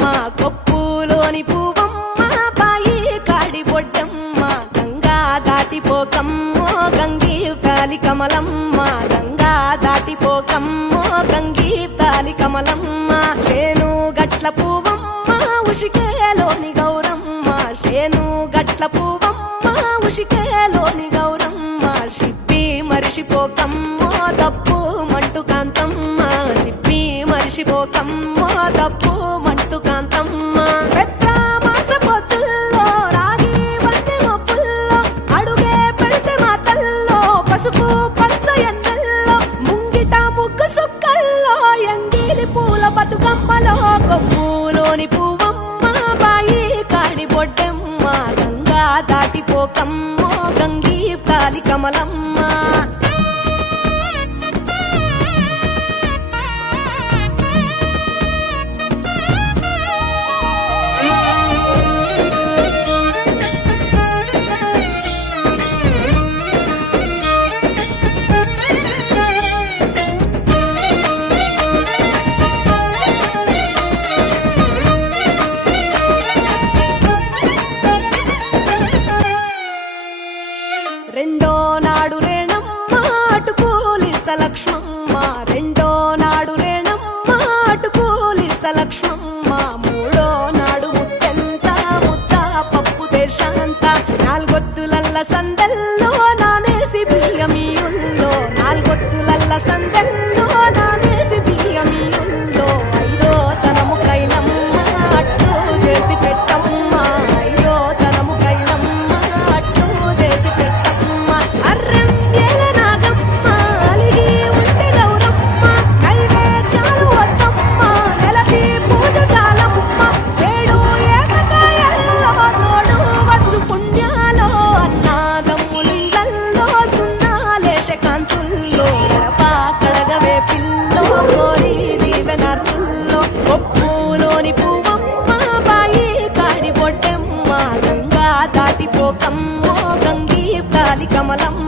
బొడ్డమ్మ కొప్పులోని పువ్వమ్మ బాయి కాడి బొడ్డమ్మ గంగా దాటిపోకమ్మో గంగీ తాలి కమలమ్మ గంగా దాటిపోకమ్మో గంగీ తాలి కమలమ్మ చేను గట్ల పువ్వమ్మ ఉషికేలోని గౌరమ్మ చేను గట్ల పువ్వమ్మ ఉషికేలోని గౌరమ్మ షిప్పి మరిషిపోకమ్మో తప్పు మంటు కాంతమ్మ షిప్పి మరిషిపోకమ్మో తప్పు మంటు కాంతమ్మ పెద్ద మాస పొత్తుల్లో రాగి వంటి మొప్పుల్లో అడుగే పెడితే మా తల్లో పసుపు పచ్చ ఎన్నెల్లో ముంగిట ముగ్గు సుక్కల్లో ఎంగిలి పూల బతుకమ్మలో కొమ్ములోని పువ్వమ్మ బాయి కాడి బొడ్డమ్మ గంగా దాటిపోకమ్మో గంగీ తాలి కమలమ్మ రెండో నాడు రేణమ్మ అటుకూలిస్త లక్ష్మమ్మ రెండో నాడు రేణమ్మ అటుకూలిస్త లక్ష్మమ్మ మూడో నాడు ముత్తెంత ముద్ద పప్పు దేశంత నాలుగొత్తులల్ల సందల్లో నానేసి బియ్యమీయుల్లో నాలుగొత్తులల్ల సందల్లో నానేసి బియ్యమీయుల్లో ఐదో తనము కైలమ్మ అట్టు చేసి పెట్టమ్మ ఐదో తనము కైలమ్మ అట్టు చేసి పెట్టమ్మ అర్రం ఏల నాగమ్మ అలిగి ఉంటే గౌరమ్మ నైవేద్యాలు వద్దమ్మ నెలకి పూజశాలమ్మ ఏడు ఏకకాయల్లో తోడు వచ్చు పుణ్యాలో అన్నాదమ్ములిళ్ళల్లో సున్నాలేశ కాంతుల్లో గడప కడగవే పిల్లో కోరి దీవెనార్తుల్లో కొప్పులోని పువ్వమ్మ బాయి కాడి బొడ్డమ్మ గంగా దాటిపోకమ్మో గంగీ తాలి కమలమ్మ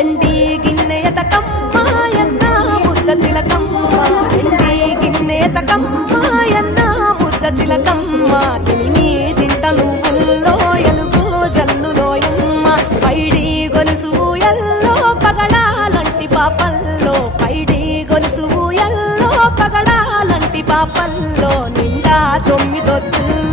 ఎండి గిన్నెయతకమ్మ ఎన్న ముద్ద చిలకమ్మ ఎండి గిన్నెయతకమ్మ ఎన్న ముద్ద చిలకమ్మ తిని తింట నువ్వుల్లో ఎలుగు జల్లులోయమ్మ పైడి గొలుసు ఎల్లో పగడాలంటి పాపల్లో పైడి గొలుసు ఎల్లో పగడాలంటి పాపల్లో నిండా తొమ్మిదొత్తుల్లో